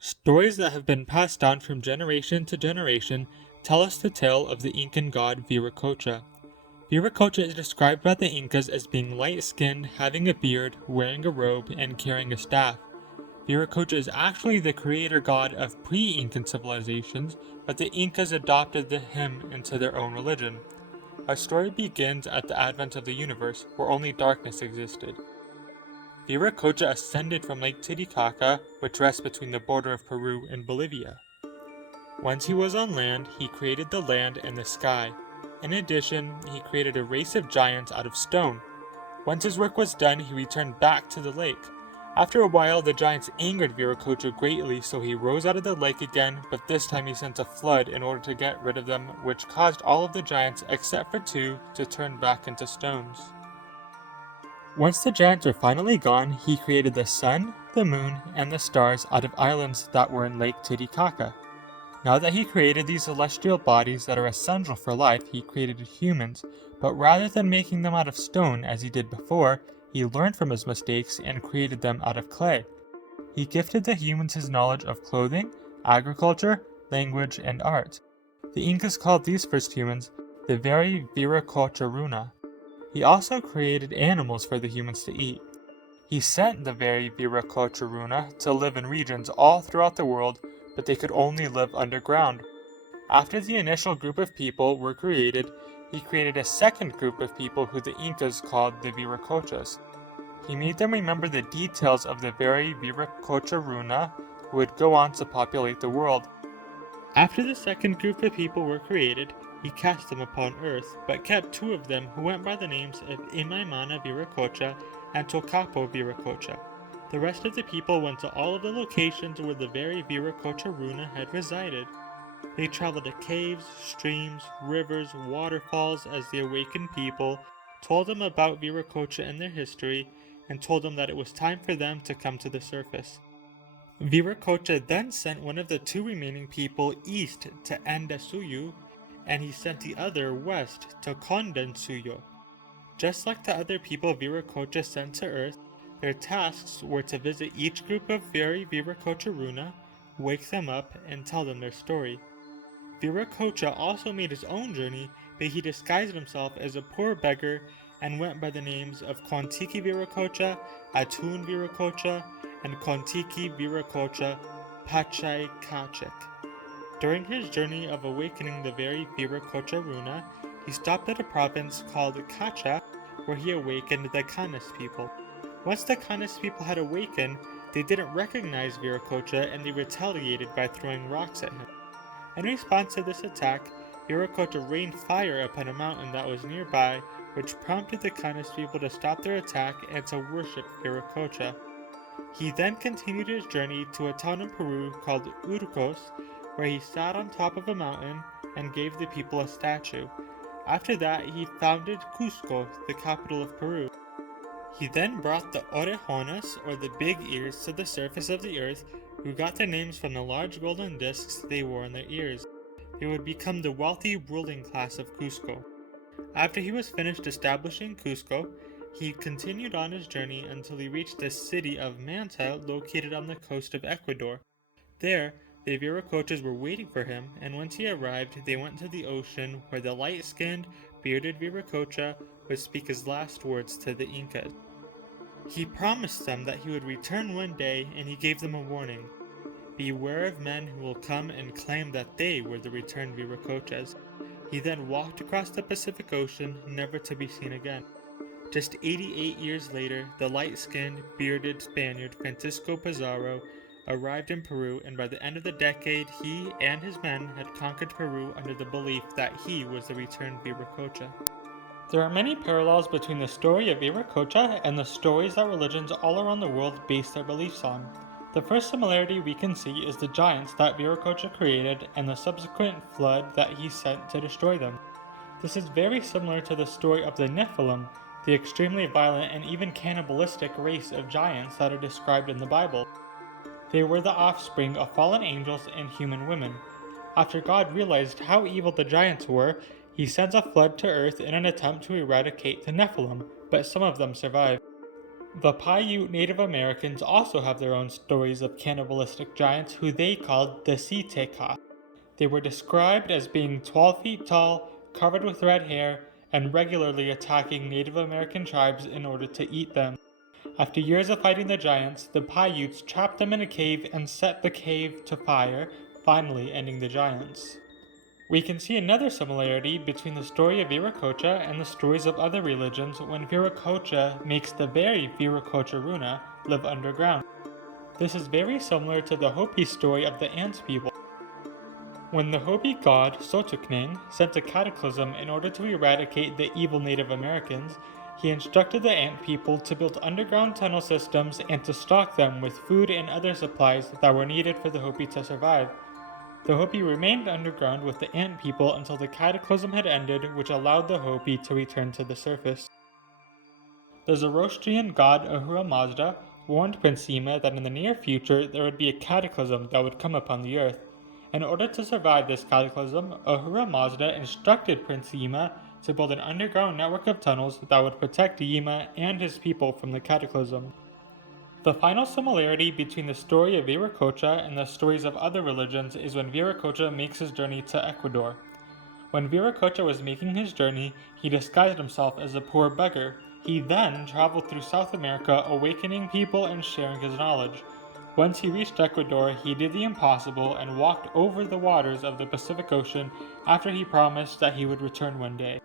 Stories that have been passed down from generation to generation tell us the tale of the Incan god Viracocha. Viracocha is described by the Incas as being light-skinned, having a beard, wearing a robe, and carrying a staff. Viracocha is actually the creator god of pre-Incan civilizations, but the Incas adopted him into their own religion. Our story begins at the advent of the universe, where only darkness existed. Viracocha ascended from Lake Titicaca, which rests between the border of Peru and Bolivia. Once he was on land, he created the land and the sky. In addition, he created a race of giants out of stone. Once his work was done, he returned back to the lake. After a while, the giants angered Viracocha greatly, so he rose out of the lake again, but this time he sent a flood in order to get rid of them, which caused all of the giants, except for two, to turn back into stones. Once the giants were finally gone, he created the sun, the moon, and the stars out of islands that were in Lake Titicaca. Now that he created these celestial bodies that are essential for life, he created humans, but rather than making them out of stone as he did before, he learned from his mistakes and created them out of clay. He gifted the humans his knowledge of clothing, agriculture, language, and art. The Incas called these first humans the very Viracocha Runa. He also created animals for the humans to eat. He sent the very Viracocha Runa to live in regions all throughout the world, but they could only live underground. After the initial group of people were created, he created a second group of people who the Incas called the Viracochas. He made them remember the details of the very Viracocha Runa who would go on to populate the world. After the second group of people were created, he cast them upon Earth, but kept two of them who went by the names of Imaimana Viracocha and Tocapo Viracocha. The rest of the people went to all of the locations where the very Viracocha Runa had resided. They traveled to caves, streams, rivers, waterfalls as the awakened people, told them about Viracocha and their history, and told them that it was time for them to come to the surface. Viracocha then sent one of the two remaining people east to Andasuyu, and he sent the other west to Condensuyo. Just like the other people Viracocha sent to Earth, their tasks were to visit each group of very Viracocha Runa, wake them up, and tell them their story. Viracocha also made his own journey, but he disguised himself as a poor beggar and went by the names of Kontiki Viracocha, Atun Viracocha, and Kontiki Viracocha Pachai Kachik. During his journey of awakening the very Viracocha Runa, he stopped at a province called Kacha, where he awakened the Canis people. Once the Canis people had awakened, they didn't recognize Viracocha and they retaliated by throwing rocks at him. In response to this attack, Viracocha rained fire upon a mountain that was nearby, which prompted the Canis people to stop their attack and to worship Viracocha. He then continued his journey to a town in Peru called Urcos, where he sat on top of a mountain and gave the people a statue. After that, he founded Cusco, the capital of Peru. He then brought the orejones, or the big ears, to the surface of the earth, who got their names from the large golden discs they wore on their ears. They would become the wealthy ruling class of Cusco. After he was finished establishing Cusco, he continued on his journey until he reached the city of Manta, located on the coast of Ecuador. There, the Viracochas were waiting for him, and once he arrived, they went to the ocean, where the light-skinned, bearded Viracocha would speak his last words to the Incas. He promised them that he would return one day, and he gave them a warning. Beware of men who will come and claim that they were the returned Viracochas. He then walked across the Pacific Ocean, never to be seen again. Just 88 years later, the light-skinned, bearded Spaniard Francisco Pizarro arrived in Peru, and by the end of the decade, he and his men had conquered Peru under the belief that he was the returned Viracocha. There are many parallels between the story of Viracocha and the stories that religions all around the world base their beliefs on. The first similarity we can see is the giants that Viracocha created and the subsequent flood that he sent to destroy them. This is very similar to the story of the Nephilim, the extremely violent and even cannibalistic race of giants that are described in the Bible. They were the offspring of fallen angels and human women. After God realized how evil the giants were, he sent a flood to earth in an attempt to eradicate the Nephilim, but some of them survived. The Paiute Native Americans also have their own stories of cannibalistic giants who they called the Siteka. They were described as being 12 feet tall, covered with red hair, and regularly attacking Native American tribes in order to eat them. After years of fighting the giants, the Paiutes trapped them in a cave and set the cave to fire, finally ending the giants. We can see another similarity between the story of Viracocha and the stories of other religions when Viracocha makes the very Viracocha Runa live underground. This is very similar to the Hopi story of the ant people. When the Hopi god Sotukneng sent a cataclysm in order to eradicate the evil Native Americans, he instructed the ant people to build underground tunnel systems and to stock them with food and other supplies that were needed for the Hopi to survive. The Hopi remained underground with the ant people until the cataclysm had ended, which allowed the Hopi to return to the surface. The Zoroastrian god Ahura Mazda warned Prince Yima that in the near future there would be a cataclysm that would come upon the earth. In order to survive this cataclysm, Ahura Mazda instructed Prince Yima to build an underground network of tunnels that would protect Yima and his people from the cataclysm. The final similarity between the story of Viracocha and the stories of other religions is when Viracocha makes his journey to Ecuador. When Viracocha was making his journey, he disguised himself as a poor beggar. He then traveled through South America, awakening people and sharing his knowledge. Once he reached Ecuador, he did the impossible and walked over the waters of the Pacific Ocean after he promised that he would return one day.